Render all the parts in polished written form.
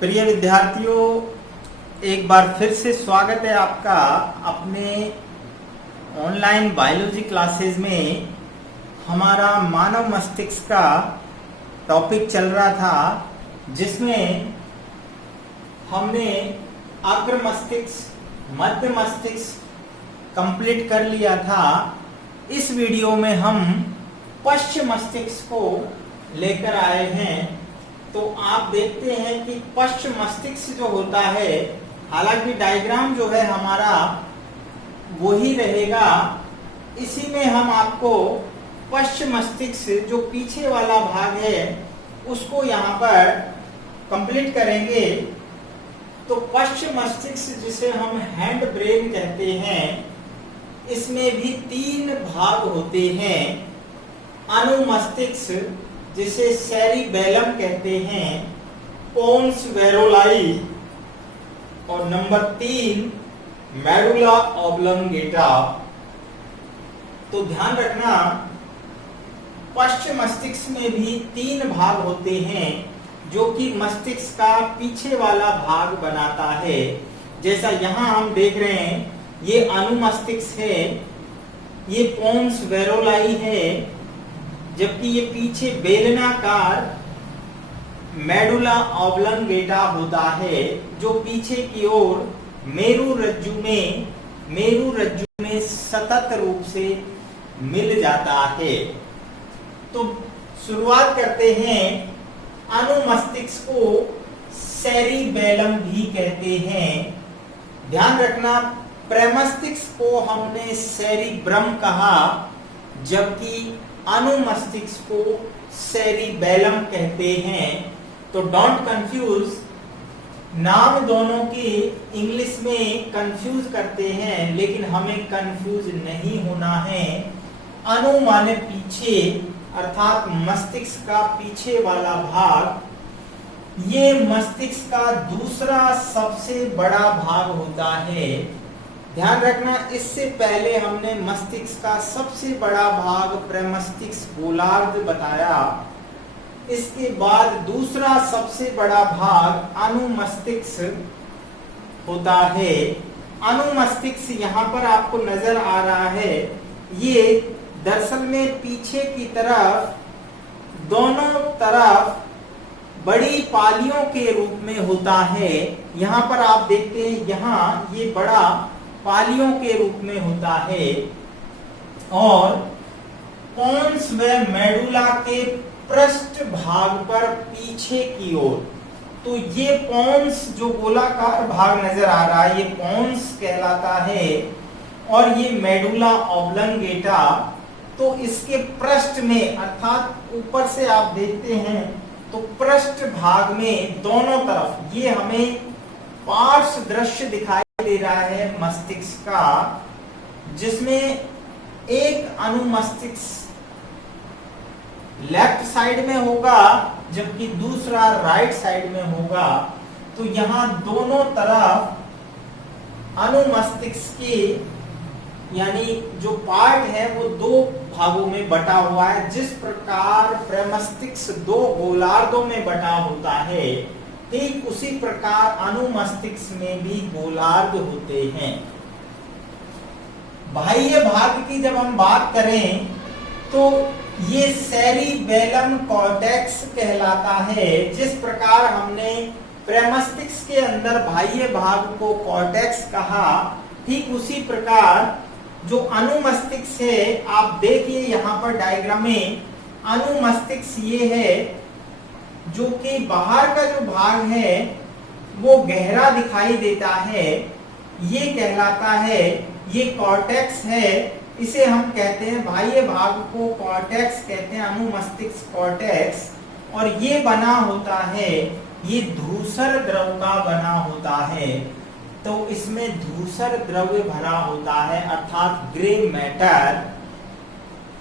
प्रिय विद्यार्थियों, एक बार फिर से स्वागत है आपका अपने ऑनलाइन बायोलॉजी क्लासेस में। हमारा मानव मस्तिष्क का टॉपिक चल रहा था, जिसमें हमने अग्र मस्तिष्क, मध्य मस्तिष्क कंप्लीट कर लिया था। इस वीडियो में हम पश्च मस्तिष्क को लेकर आए हैं। तो आप देखते हैं कि पश्च मस्तिष्क जो होता है, हालांकि डायग्राम जो है हमारा वही रहेगा, इसी में हम आपको पश्च मस्तिष्क जो पीछे वाला भाग है उसको यहाँ पर कंप्लीट करेंगे। तो पश्च मस्तिष्क जिसे हम हैंड ब्रेन कहते हैं, इसमें भी 3 भाग होते हैं। अनुमस्तिष्क जिसे सेरिबेलम कहते हैं, पोन्स वेरोलाई, और नंबर 3 मेडुला ऑब्लंगेटा। तो ध्यान रखना, पश्च मस्तिष्क में भी 3 भाग होते हैं, जो कि मस्तिष्क का पीछे वाला भाग बनाता है। जैसा यहाँ हम देख रहे हैं, ये अनुमस्तिष्क है, ये पोन्स वेरोलाई है, जबकि ये पीछे बेलनाकार मेडुला ऑब्लंगेटा होता है, जो पीछे की ओर मेरु रज्जु में सतत रूप से मिल जाता है। तो शुरुआत करते हैं। अनुमस्तिष्क को सेरिबेलम भी कहते हैं। ध्यान रखना, प्रमस्तिष्क को हमने सेरिब्रम कहा, जबकि अनुमस्तिष्क को सेरिबेलम कहते हैं। तो डोंट कंफ्यूज, नाम दोनों के इंग्लिश में कंफ्यूज करते हैं, लेकिन हमें कंफ्यूज नहीं होना है। अनु माने पीछे, अर्थात मस्तिष्क का पीछे वाला भाग। ये मस्तिष्क का दूसरा सबसे बड़ा भाग होता है। ध्यान रखना, इससे पहले हमने मस्तिष्क का सबसे बड़ा भाग प्रमस्तिष्क गोलार्ध बताया। इसके बाद दूसरा सबसे बड़ा भाग अनुमस्तिष्क होता है। अनुमस्तिष्क यहाँ पर आपको नजर आ रहा है, ये दरअसल में पीछे की तरफ, दोनों तरफ बड़ी पालियों के रूप में होता है। यहाँ पर आप देखते हैं, यहाँ ये बड़ा पालियों के रूप में होता है, और पोन्स व मेडुला के पृष्ठ भाग पर पीछे की ओर। तो ये पोन्स जो गोलाकार भाग नजर आ रहा है, ये पोन्स कहलाता है, और ये मेडुला ऑब्लंगेटा। तो इसके पृष्ठ में, अर्थात ऊपर से आप देखते हैं तो पृष्ठ भाग में दोनों तरफ ये हमें पार्श्व दृश्य दिखाई दे रहा है मस्तिष्क का, जिसमें एक अनुमस्तिष्क लेफ्ट साइड में होगा, जबकि दूसरा राइट साइड में होगा। तो यहाँ दोनों तरफ अनुमस्तिष्क के, यानी जो पार्ट है वो 2 भागों में बटा हुआ है। जिस प्रकार प्रमस्तिष्क 2 गोलार्धों में बटा होता है, ठीक उसी प्रकार अनुमस्तिष्क में भी गोलार्ध होते हैं। बाह्य भाग की जब हम बात करें, तो ये सेरिबेलम कॉर्टेक्स कहलाता है। जिस प्रकार हमने प्रमस्तिष्क के अंदर बाह्य भाग को कॉर्टेक्स कहा, ठीक उसी प्रकार जो अनुमस्तिष्क है, आप देखिए यहाँ पर डायग्राम में, अनुमस्तिष्क ये है, जो कि बाहर का जो भाग है वो गहरा दिखाई देता है, ये कहलाता है, ये कॉर्टेक्स है। इसे हम कहते हैं, बाह्य भाग को कॉर्टेक्स कहते हैं, अनुमस्तिष्क कॉर्टेक्स। और ये बना होता है, ये धूसर द्रव का बना होता है। तो इसमें धूसर द्रव्य भरा होता है, अर्थात ग्रे मैटर।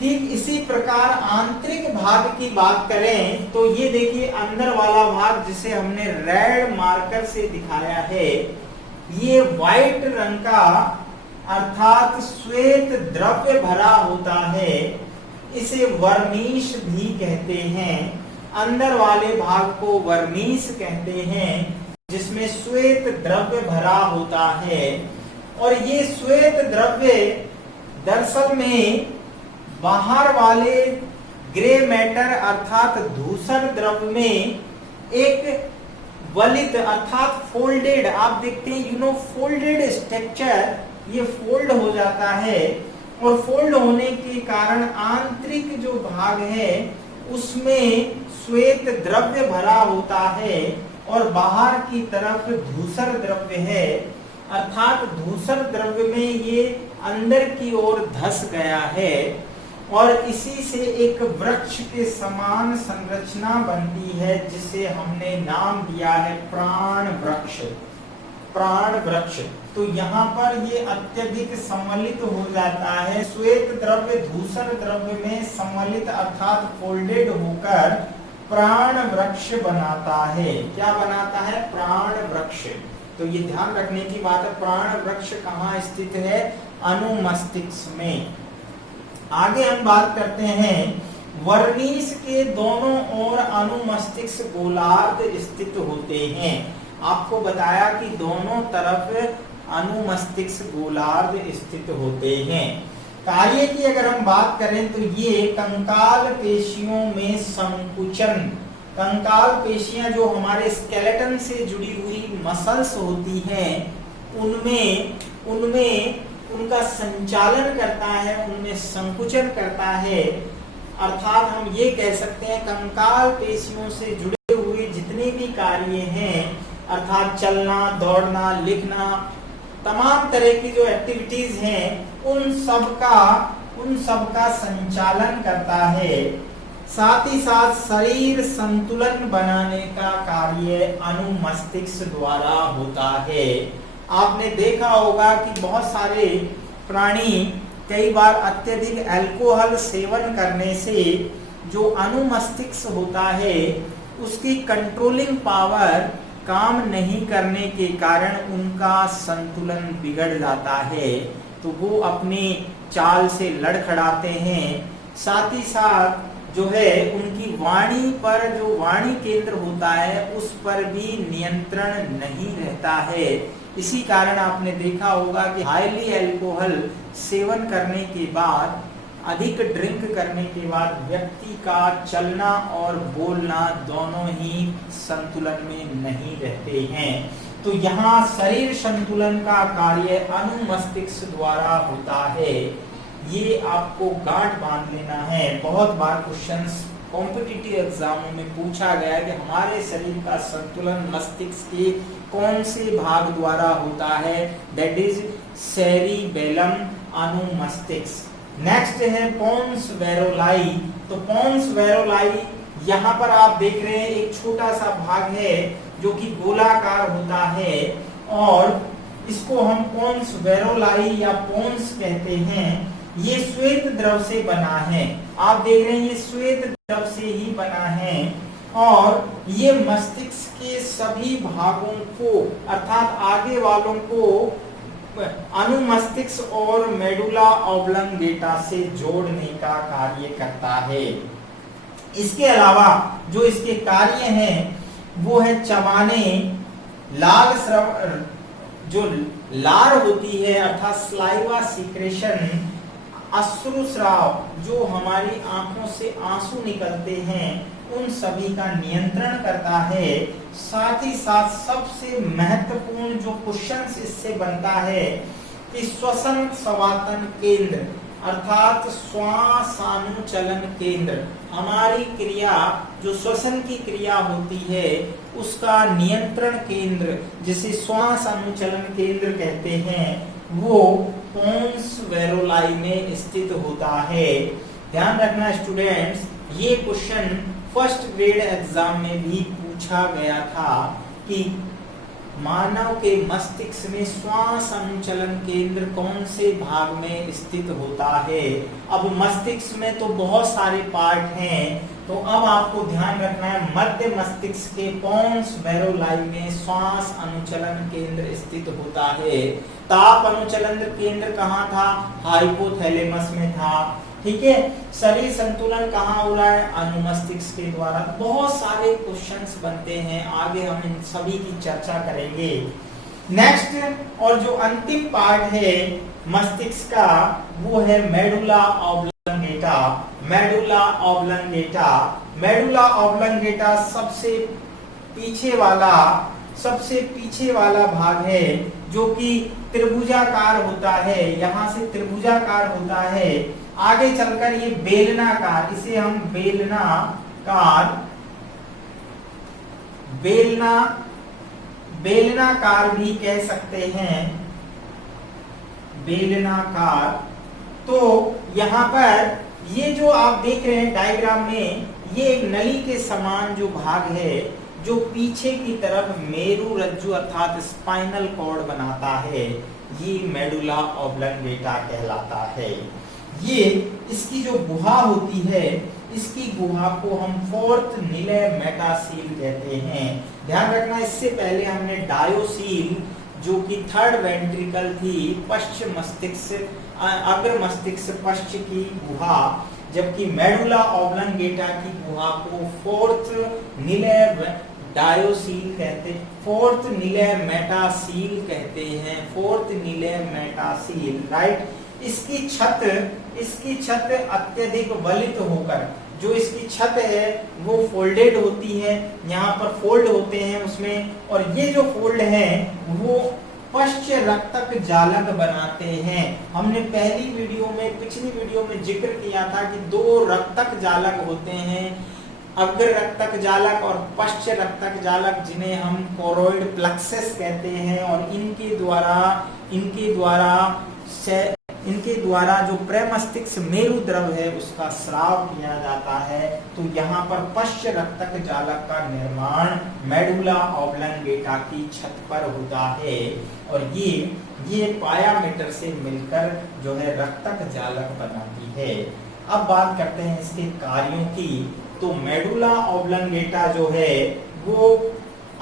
ठीक इसी प्रकार आंतरिक भाग की बात करें, तो ये देखिए अंदर वाला भाग, जिसे हमने रेड मार्कर से दिखाया है, ये व्हाइट रंग का, अर्थात श्वेत द्रव्य भरा होता है। इसे वर्निश भी कहते हैं। अंदर वाले भाग को वर्निस कहते हैं। जिसमें श्वेत द्रव्य भरा होता है। और ये श्वेत द्रव्य दरअसल में बाहर वाले ग्रे मैटर अर्थात धूसर द्रव्य में एक वलित अर्थात फोल्डेड, आप देखते हैं फोल्डेड स्ट्रक्चर, ये फोल्ड हो जाता है और फोल्ड होने के कारण आंतरिक जो भाग है उसमें श्वेत द्रव्य भरा होता है और बाहर की तरफ धूसर द्रव्य है, अर्थात धूसर द्रव्य में ये अंदर की ओर धस गया है और इसी से एक वृक्ष के समान संरचना बनती है जिसे हमने नाम दिया है प्राण वृक्ष। प्राण वृक्ष। तो यहाँ पर ये अत्यधिक सम्मिलित हो जाता है, श्वेत द्रव्य धूसर द्रव्य में सम्मिलित अर्थात फोल्डेड होकर प्राण वृक्ष बनाता है। क्या बनाता है? प्राण वृक्ष। तो ये ध्यान रखने की बात है, प्राण वृक्ष कहाँ स्थित है? अनुमस्तिष्क में। आगे हम बात करते हैं, वर्निस के दोनों ओर अनुमस्तिष्क गोलार्ध स्थित होते हैं। आपको बताया कि दोनों तरफ अनुमस्तिष्क गोलार्ध स्थित होते हैं। कार्य की अगर हम बात करें तो ये कंकाल पेशियों में संकुचन, कंकाल पेशियां जो हमारे स्केलेटन से जुड़ी हुई मसल्स होती हैं उनमें उनका संचालन करता है, उनमें संकुचन करता है। अर्थात हम ये कह सकते हैं कंकाल पेशियों से जुड़े हुए जितने भी कार्य हैं अर्थात चलना, दौड़ना, लिखना, तमाम तरह की जो एक्टिविटीज हैं उन सब का संचालन करता है। साथ ही साथ शरीर संतुलन बनाने का कार्य अनुमस्तिष्क द्वारा होता है। आपने देखा होगा कि बहुत सारे प्राणी कई बार अत्यधिक अल्कोहल सेवन करने से जो अनुमस्तिष्क होता है उसकी कंट्रोलिंग पावर काम नहीं करने के कारण उनका संतुलन बिगड़ जाता है, तो वो अपनी चाल से लड़खड़ाते हैं। साथ ही साथ जो है उनकी वाणी पर जो वाणी केंद्र होता है उस पर भी नियंत्रण नहीं रहता है। इसी कारण आपने देखा होगा कि हाईली अल्कोहल सेवन करने के बाद, अधिक ड्रिंक करने के बाद व्यक्ति का चलना और बोलना दोनों ही संतुलन में नहीं रहते हैं। तो यहाँ शरीर संतुलन का कार्य अनुमस्तिष्क द्वारा होता है। ये आपको गांठ बांध लेना है। बहुत बार क्वेश्चंस कॉम्पिटिटिव एग्जामों में पूछा गया कि हमारे शरीर का संतुलन मस्तिष्क के कौन से भाग द्वारा होता है? दैट इज सेरिबेलम अनुमस्तिष्क। नेक्स्ट है पोन्स वेरोलाई। तो पोन्स वेरोलाई यहाँ पर आप देख रहे हैं एक छोटा सा भाग है जो कि गोलाकार होता है और इसको हम पोन्स वेरोलाई या पोन्स कहते हैं। ये श्वेत द्रव से बना है। आप देख रहे हैं ये श्वेत द्रव से ही बना है और ये मस्तिष्क के सभी भागों को अर्थात आगे वालों को अनुमस्तिष्क और मेडुला ऑब्लंगेटा से जोड़ने का कार्य करता है। इसके अलावा जो इसके कार्य हैं वो है चबाने, लाल स्राव, जो लार होती है अर्थात स्लाइवा सीक्रेशन, अश्रुस्राव जो हमारी आंखों से आंसू निकलते हैं उन सभी का नियंत्रण करता है। साथ ही साथ सबसे महत्वपूर्ण जो क्वेश्चन इससे बनता है कि श्वसन स्वातन केंद्र अर्थात श्वासानुचलन केंद्र, हमारी क्रिया जो श्वसन की क्रिया होती है उसका नियंत्रण केंद्र जिसे श्वासानुचलन केंद्र कहते हैं वो पोन्स वेरोलाई में स्थित होता है। ध्यान रखना स्टूडेंट्स, ये क्वेश्चन फर्स्ट ग्रेड एग्जाम में भी पूछा गया था कि मानव के मस्तिष्क में श्वास अनुचलन केंद्र कौन से भाग में स्थित होता है। अब मस्तिष्क में तो बहुत सारे पार्ट हैं, तो अब आपको ध्यान रखना है मध्य मस्तिष्क के पोन्स वेरोलाई में श्वास अनुचलन केंद्र स्थित होता है। ताप अनुचलन केंद्र कहाँ था? हाइपोथैलेमस में था। ठीक है। शरीर संतुलन कहाँ हो रहा है? अनुमस्तिष्क के द्वारा। बहुत सारे क्वेश्चंस बनते हैं, आगे हम इन सभी की चर्चा करेंगे। नेक्स्ट और जो अंतिम पार्ट है मस्तिष्क का, वो है medulla oblongata. Medulla oblongata, medulla oblongata सबसे पीछे वाला भाग है, जो कि त्रिभुजाकार होता है। यहां से त्रिभुजाकार होता है, आगे चलकर ये बेलनाकार, इसे हम बेलनाकार भी कह सकते हैं, बेलनाकार। तो यहाँ पर ये जो आप देख रहे हैं डायग्राम में, ये एक नली के समान जो भाग है, जो पीछे की तरफ मेरु रज्जु अर्थात स्पाइनल कॉर्ड बनाता है, ये मेडुला ऑब्लंगेटा कहलाता है। ये इसकी जो गुहा होती है, इसकी गुहा को हम फोर्थ निलय मेटासील कहते हैं। ध्यान रखना, इससे पहले हमने डायोसील जो कि थर्ड वेंट्रिकल थी, पश्च मस्तिष्क अग्र मस्तिष्क पश्च की गुहा, जबकि मेडुला ऑब्लंगेटा की गुहा को फोर्थ निलय डायोसील कहते, फोर्थ निलय मेटासील कहते हैं, फोर्थ निलय मेटासील, राइट। इसकी छत अत्यधिक वलित होकर, जो इसकी छत है वो फोल्डेड होती है, यहाँ पर फोल्ड होते हैं उसमें, और ये जो फोल्ड है वो पश्च रक्तक जालक बनाते हैं। हमने पिछली वीडियो में जिक्र किया था कि दो रक्तक जालक होते हैं, अग्र रक्तक जालक और पश्च रक्तक जालक, जिन्हें हम कोरोइड प्लेक्सस कहते हैं, और इनके द्वारा जो प्रमस्तिष्क मेरु द्रव है उसका स्राव किया जाता है। तो यहाँ पर पश्च रक्तक जालक का निर्माण मेडुला ऑब्लंगेटा की छत पर होता है, और ये पायामेटर से मिलकर जो है रक्तक जालक बनाती है। अब बात करते हैं इसके कार्यों की। तो मेडुला ऑब्लंगेटा जो है वो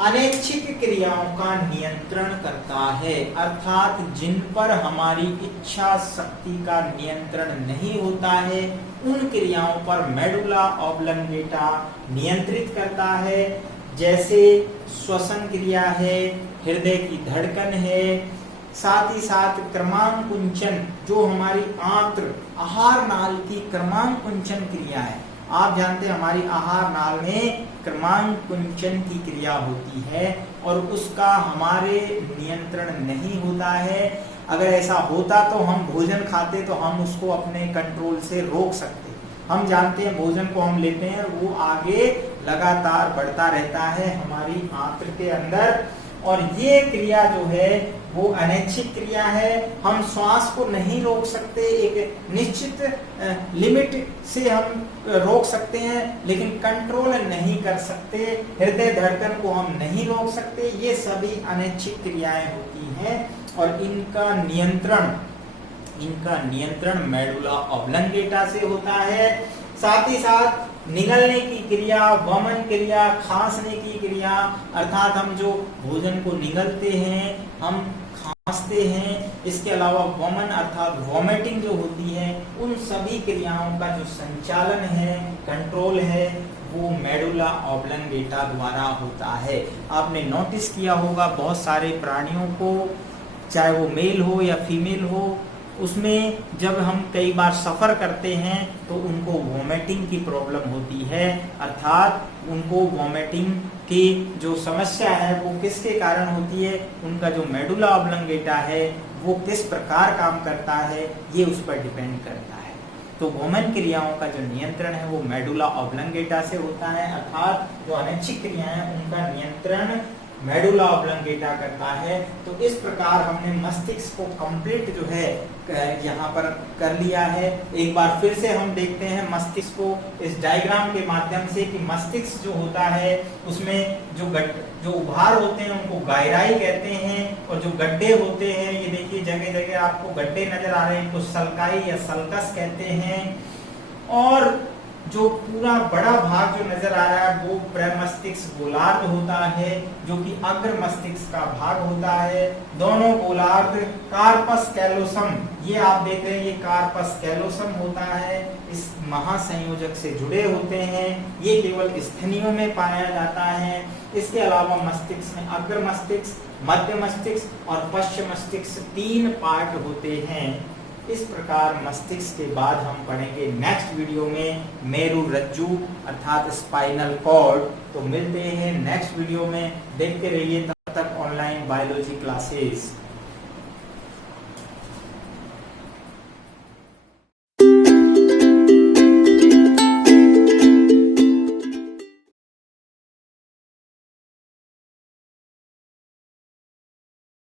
अनैच्छिक क्रियाओं का नियंत्रण करता है, अर्थात जिन पर हमारी इच्छा शक्ति का नियंत्रण नहीं होता है, उन क्रियाओं पर मेडुला ऑब्लंगेटा नियंत्रित करता है। जैसे श्वसन क्रिया है, हृदय की धड़कन है, साथ ही साथ क्रमांकुंचन, जो हमारी आंत्र आहार नाल की क्रमांकुंचन क्रिया है। आप जानते हैं हमारी आहार नाल में क्रमांकुंचन की क्रिया होती है, और उसका हमारे नियंत्रण नहीं होता है। अगर ऐसा होता तो हम भोजन खाते तो हम उसको अपने कंट्रोल से रोक सकते। हम जानते हैं भोजन को हम लेते हैं, वो आगे लगातार बढ़ता रहता है हमारी आंत्र के अंदर, और ये क्रिया जो है वो अनैच्छिक क्रिया है। हम श्वास को नहीं रोक सकते, एक निश्चित लिमिट से हम रोक सकते हैं, लेकिन कंट्रोल नहीं कर सकते। हृदय धड़कन को हम नहीं रोक सकते। ये सभी अनैच्छिक क्रियाएं होती हैं, और इनका नियंत्रण मेडुला ऑब्लंगेटा से होता है। साथ ही साथ निगलने की क्रिया, वमन क्रिया, खांसने की क्रिया, अर्थात हम जो भोजन को निगलते हैं, हम खांसते हैं, इसके अलावा वमन अर्थात वॉमिटिंग जो होती है, उन सभी क्रियाओं का जो संचालन है, कंट्रोल है, वो मेडुला ऑब्लंगेटा द्वारा होता है। आपने नोटिस किया होगा बहुत सारे प्राणियों को, चाहे वो मेल हो या फीमेल हो, उसमें जब हम कई बार सफ़र करते हैं तो उनको वॉमिटिंग की प्रॉब्लम होती है, अर्थात उनको वॉमिटिंग की जो समस्या है वो किसके कारण होती है, उनका जो मेडुला ऑब्लंगेटा है वो किस प्रकार काम करता है, ये उस पर डिपेंड करता है। तो वोमन क्रियाओं का जो नियंत्रण है वो मेडुला ऑब्लंगेटा से होता है, अर्थात जो अनैच्छिक क्रियाएं हैं उनका नियंत्रण मेडुला ऑब्लंगेटा करता है। तो इस प्रकार हमने मस्तिष्क को कंप्लीट जो है यहाँ पर कर लिया है। एक बार फिर से हम देखते हैं मस्तिष्क को इस डायग्राम के माध्यम से कि मस्तिष्क जो होता है उसमें जो उभार होते हैं उनको गायराई कहते हैं, और जो गड्ढे होते हैं, ये देखिए जगह जगह आपको गड्ढे नजर आ रहे हैं, इनको सल्काई या सल्कस कहते हैं। और जो पूरा बड़ा भाग जो नजर आ रहा है वो प्रमस्तिष्क गोलार्ध होता है, जो कि अग्र मस्तिष्क का भाग होता है। दोनों गोलार्ध कार्पस कैलोसम, ये आप देख रहे हैं, ये कार्पस कैलोसम होता है, इस महासंयोजक से जुड़े होते हैं। ये केवल स्थनियों में पाया जाता है। इसके अलावा मस्तिष्क में अग्र मस्तिष्क, मध्य मस्तिष्क और पश्चिम मस्तिष्क 3 पार्ट होते हैं। इस प्रकार मस्तिष्क के बाद हम पढ़ेंगे नेक्स्ट वीडियो में मेरु रज्जु अर्थात स्पाइनल कॉर्ड। तो मिलते हैं नेक्स्ट वीडियो में, देखते रहिए तब तक ऑनलाइन बायोलॉजी क्लासेस।